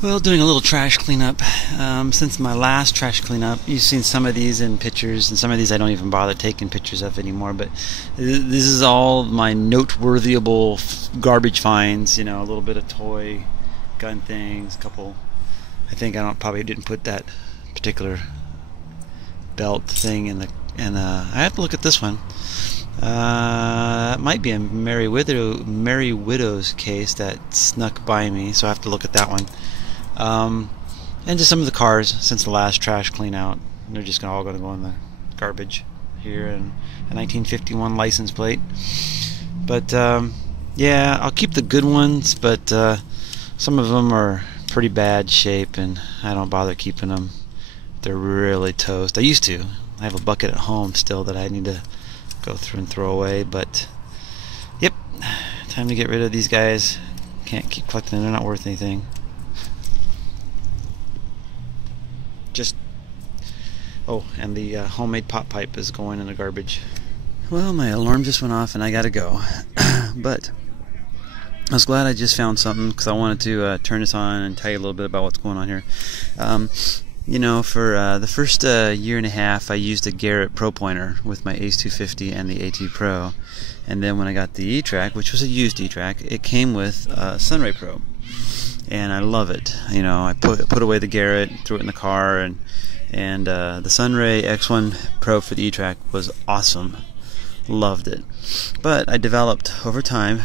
Well, doing a little trash cleanup. Since my last trash cleanup, you've seen some of these in pictures, and some of these I don't even bother taking pictures of anymore, but this is all my noteworthyable garbage finds. You know, a little bit of toy gun things, a couple. I think probably didn't put that particular belt thing in the, and I have to look at this one. That might be a Merry Widow's case that snuck by me, so I have to look at that one. And just some of the cars since the last trash clean out. They're just all going to go in the garbage here, and a 1951 license plate. But yeah, I'll keep the good ones, but some of them are pretty bad shape, and I don't bother keeping them. They're really toast. I used to. I have a bucket at home still that I need to go through and throw away, but yep, time to get rid of these guys. Can't keep collecting them. They're not worth anything. Oh, and the homemade pot pipe is going in the garbage. Well, my alarm just went off and I gotta go. But I was glad I just found something, because I wanted to turn this on and tell you a little bit about what's going on here. You know, for the first year and a half, I used a Garrett Pro pointer with my Ace 250 and the AT Pro. And then when I got the e-trac, which was a used e-trac, it came with Sunray Pro. And I love it. You know, I put away the Garrett, threw it in the car, and the Sunray X1 Pro for the e-trac was awesome. Loved it. But I developed, over time,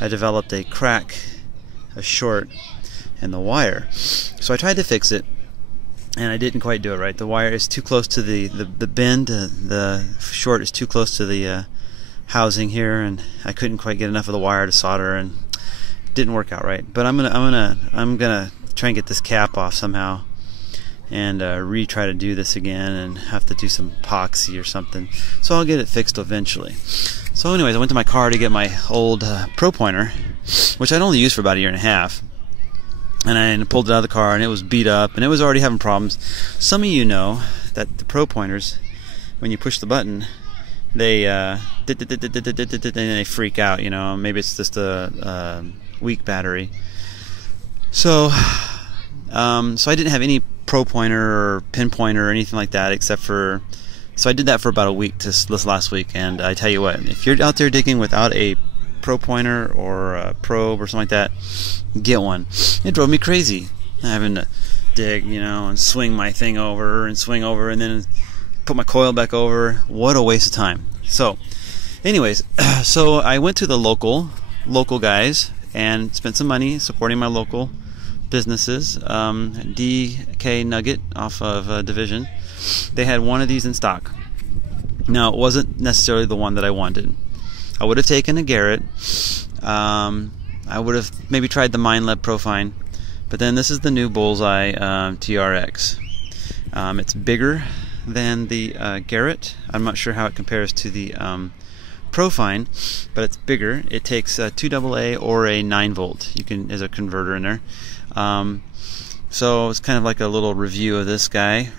a crack, a short in the wire. So I tried to fix it, and I didn't quite do it right. The wire is too close to the bend. The short is too close to the housing here, and I couldn't quite get enough of the wire to solder, and it didn't work out right. But I'm gonna try and get this cap off somehow, and retry to do this again, and have to do some epoxy or something. So I'll get it fixed eventually. So anyways, I went to my car to get my old Pro pointer, which I'd only used for about a year and a half. And I pulled it out of the car, and it was beat up, and it was already having problems. Some of you know that the Pro pointers, when you push the button, they freak out. You know, maybe it's just a weak battery. So I didn't have any Pro pointer or pinpointer or anything like that, except for, so I did that for about a week this last week. And I tell you what, if you're out there digging without a Pro pointer or a probe or something like that, get one. It drove me crazy having to dig, you know, and swing my thing over and swing over and then put my coil back over. What a waste of time. So anyways, so I went to the local guys and spent some money supporting my local businesses. DK-Nugget off of Division. They had one of these in stock. Now, it wasn't necessarily the one that I wanted. I would have taken a Garrett. I would have maybe tried the Minelab Profine, but then this is the new Bullseye TRX. It's bigger than the Garrett. I'm not sure how it compares to the Profine, but it's bigger. It takes a 2AA or a 9-volt. You can, as a converter in there. So it's kind of like a little review of this guy.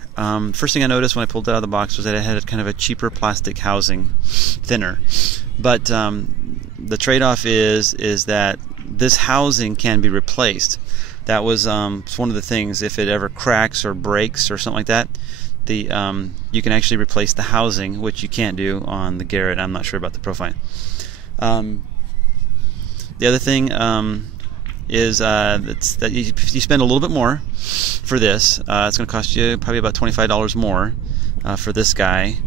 First thing I noticed when I pulled it out of the box was that it had kind of a cheaper plastic housing, thinner. But the trade-off is that this housing can be replaced. That was one of the things. If it ever cracks or breaks or something like that, you can actually replace the housing, which you can't do on the Garrett. I'm not sure about the Profine. The other thing is that you spend a little bit more for this. It's going to cost you probably about $25 more for this guy.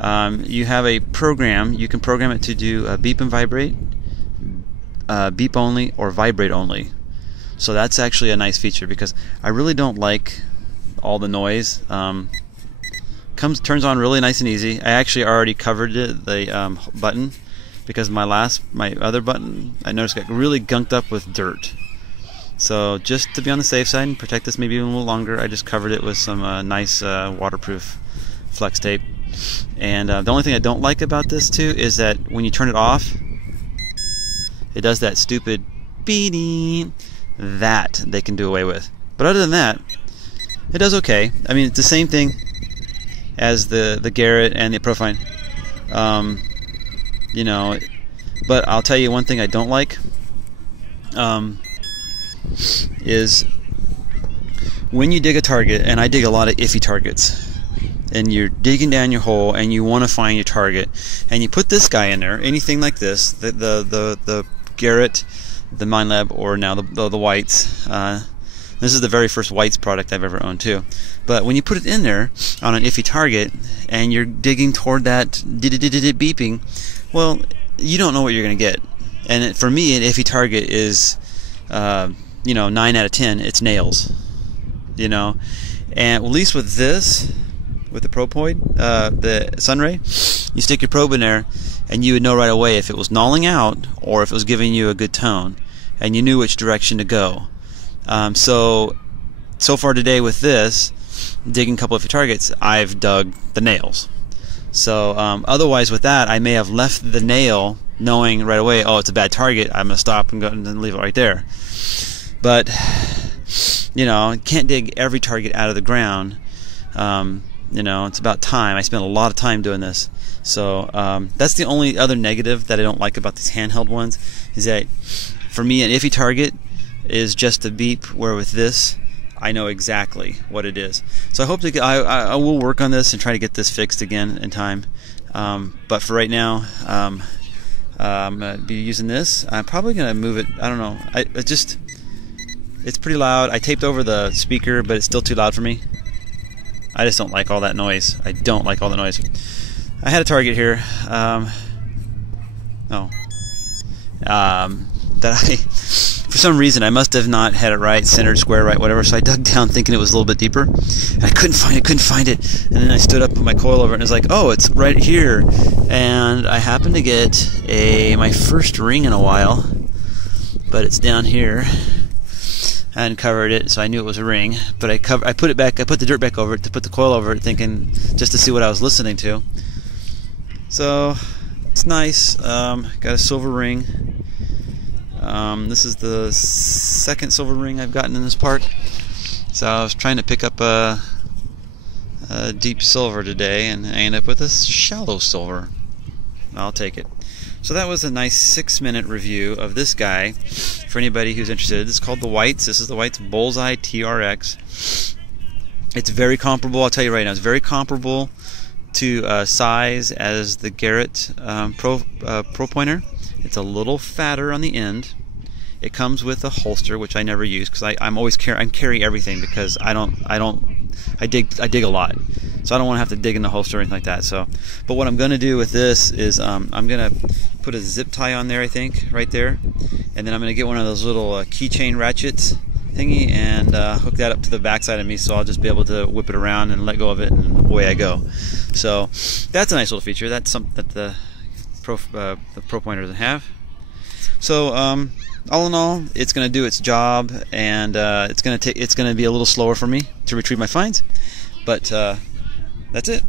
You have a program. You can program it to do beep and vibrate, beep only, or vibrate only. So that's actually a nice feature, because I really don't like all the noise. Turns on really nice and easy. I actually already covered the button, because my other button I noticed got really gunked up with dirt. So just to be on the safe side and protect this maybe even a little longer, I just covered it with some nice waterproof flex tape. And the only thing I don't like about this too is that when you turn it off, it does that stupid beep. That they can do away with. But other than that, it does okay. I mean, it's the same thing as the Garrett and the Profine. You know, but I'll tell you one thing I don't like. Is when you dig a target, and I dig a lot of iffy targets, and you're digging down your hole and you want to find your target, and you put this guy in there, anything like this, the Garrett, the Minelab, or now the Whites. This is the very first Whites product I've ever owned too. But when you put it in there on an iffy target and you're digging toward that beeping, well, you don't know what you're going to get. And for me, an iffy target is, 9 out of 10, it's nails. And at least with this, with the Propoid, the Sunray, you stick your probe in there and you would know right away if it was nulling out or if it was giving you a good tone, and you knew which direction to go. So far today with this, digging a couple of targets, I've dug the nails. So otherwise with that, I may have left the nail knowing right away, oh, it's a bad target, I'm going to stop and go and then leave it right there. But, can't dig every target out of the ground. It's about time. I spent a lot of time doing this. So that's the only other negative that I don't like about these handheld ones, is that for me an iffy target is just a beep, where with this I know exactly what it is. So I hope to I will work on this and try to get this fixed again in time. But for right now, I'm gonna be using this. I'm probably gonna move it. I don't know. It's pretty loud. I taped over the speaker, but it's still too loud for me. I just don't like all that noise. I don't like all the noise. I had a target here. That for some reason, I must have not had it right, centered, square, right, whatever. So I dug down thinking it was a little bit deeper, and I couldn't find it. And then I stood up with my coil over it, and it's like, oh, it's right here. And I happened to get my first ring in a while, but it's down here. I hadn't covered it, so I knew it was a ring. But I put it back. I put the dirt back over it to put the coil over it, thinking just to see what I was listening to. So it's nice. Got a silver ring. This is the second silver ring I've gotten in this part. So I was trying to pick up a deep silver today, and I ended up with a shallow silver. I'll take it. So that was a nice 6-minute review of this guy for anybody who's interested. It's called the Whites. This is the Whites Bullseye TRX. It's very comparable, I'll tell you right now, it's very comparable to size as the Garrett Pro Pointer. It's a little fatter on the end. It comes with a holster, which I never use because I'm carry everything, because I dig a lot, so I don't want to have to dig in the holster or anything like that. So, but what I'm going to do with this is I'm going to put a zip tie on there, I think, right there, and then I'm going to get one of those little keychain ratchets thingy and hook that up to the backside of me, so I'll just be able to whip it around and let go of it, and away I go. So that's a nice little feature. That's something that the Pro Pointer doesn't have. So all in all, it's going to do its job, and it's going to be a little slower for me to retrieve my finds, but that's it.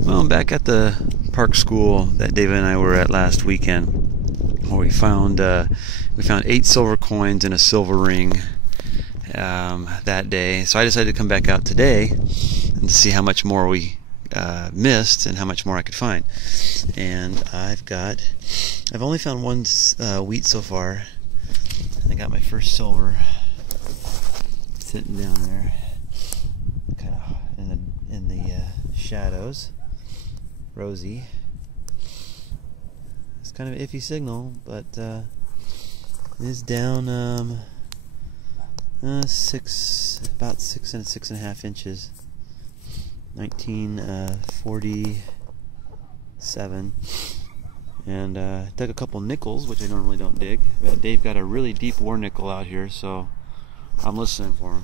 Well, I'm back at the park school that David and I were at last weekend, where we found 8 silver coins and a silver ring that day. So I decided to come back out today and to see how much more we missed and how much more I could find. And I've only found one wheat so far. I got my first silver sitting down there, kind of in the shadows. Rosy. It's kind of an iffy signal, but it is down about 6 and 6.5 inches. 1947. And dug a couple nickels, which I normally don't dig. But Dave got a really deep war nickel out here, so I'm listening for him.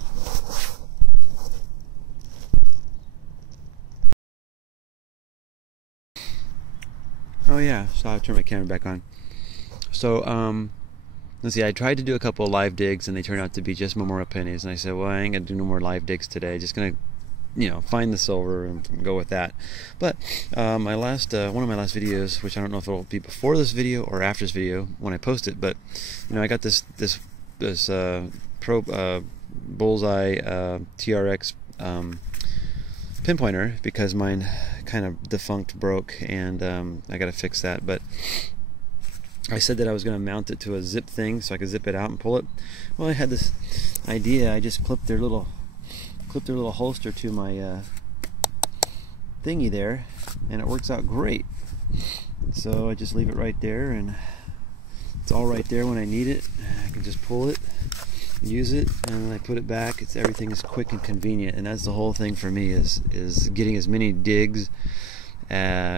Oh yeah, so I'll turn my camera back on. So let's see, I tried to do a couple of live digs and they turned out to be just memorial pennies, and I said, well, I ain't gonna do no more live digs today, just gonna, you know, find the silver and go with that. But my last one of my last videos, which I don't know if it'll be before this video or after this video when I post it, but you know, I got this Pro Bullseye TRX pinpointer because mine kind of defunct, broke, and I got to fix that. But I said that I was going to mount it to a zip thing so I could zip it out and pull it. Well, I had this idea. I just clipped their little holster to my thingy there, and it works out great. So I just leave it right there, and it's all right there when I need it. I can just pull it, use it, and then I put it back. Everything is quick and convenient, and that's the whole thing for me, is getting as many digs,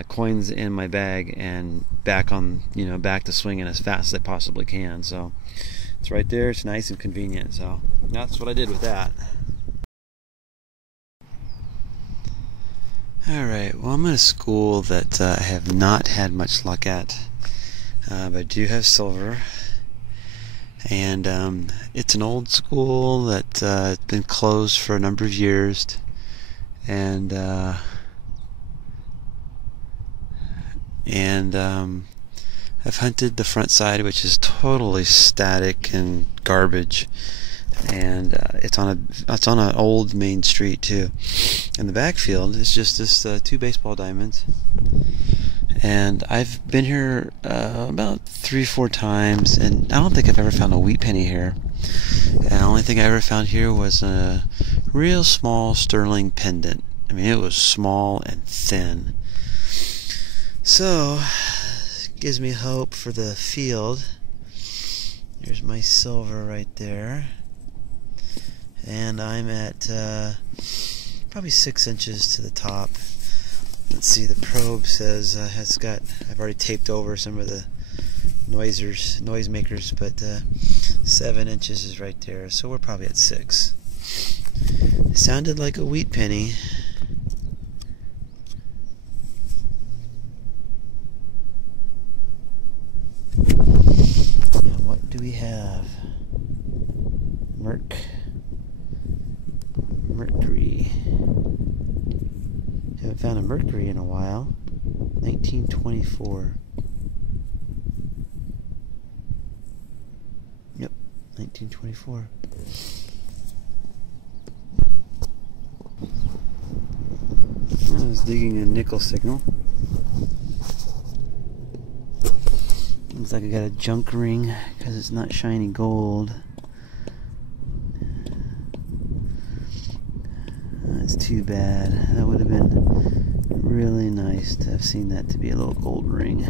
coins in my bag, and back on, you know, back to swinging as fast as I possibly can. So it's right there. It's nice and convenient. So that's what I did with that. Alright, well, I'm at a school that I have not had much luck at, but I do have silver, and it's an old school that has been closed for a number of years, and I've hunted the front side, which is totally static and garbage, and it's on an old main street too. And the backfield is just this 2 baseball diamonds, and I've been here about 3-4 times, and I don't think I've ever found a wheat penny here. And the only thing I ever found here was a real small sterling pendant. I mean, it was small and thin. So gives me hope for the field. There's my silver right there, and I'm at probably 6 inches to the top. Let's see, the probe says I've already taped over some of the noisemakers, but 7 inches is right there, so we're probably at 6. It sounded like a wheat penny. And what do we have? Mercury. Haven't found a Mercury in a while. 1924. Yep, 1924. I was digging a nickel signal. Looks like I got a junk ring because it's not shiny gold. That's too bad. That would have been really nice to have seen that to be a little gold ring.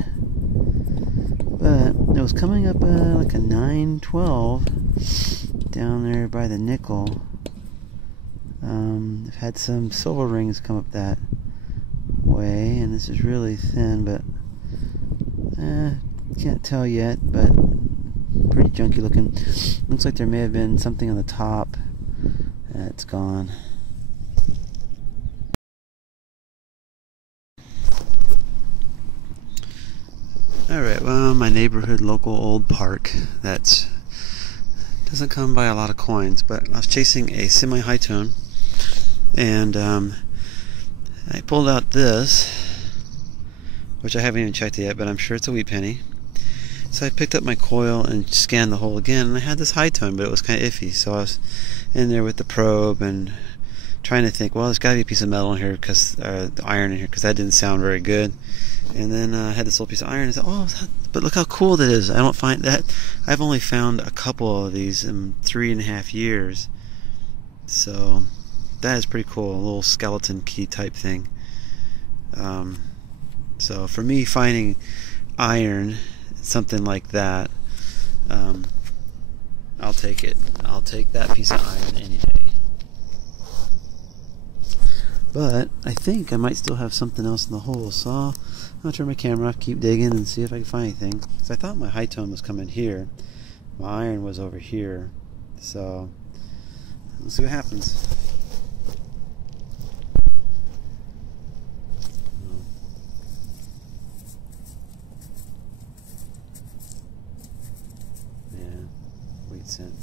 But it was coming up like a 912 down there by the nickel. I've had some silver rings come up that way, and this is really thin, but can't tell yet, but pretty junky looking. Looks like there may have been something on the top. It's gone. Alright, well, my neighborhood local old park that doesn't come by a lot of coins, but I was chasing a semi-high tone, and I pulled out this, which I haven't even checked yet, but I'm sure it's a wheat penny. So I picked up my coil and scanned the hole again, and I had this high tone, but it was kind of iffy. So I was in there with the probe and trying to think, well, there's got to be a piece of metal in here, because the iron in here, because that didn't sound very good. And then I had this little piece of iron, and I said, oh, but look how cool that is. I don't find that. I've only found a couple of these in 3.5 years. So that is pretty cool, a little skeleton key type thing. So for me, finding iron, something like that, I'll take it. I'll take that piece of iron any day. But I think I might still have something else in the hole, so I'll turn my camera off, keep digging, and see if I can find anything. Because I thought my high tone was coming here. My iron was over here. So, let's see what happens. Yeah, wait a second.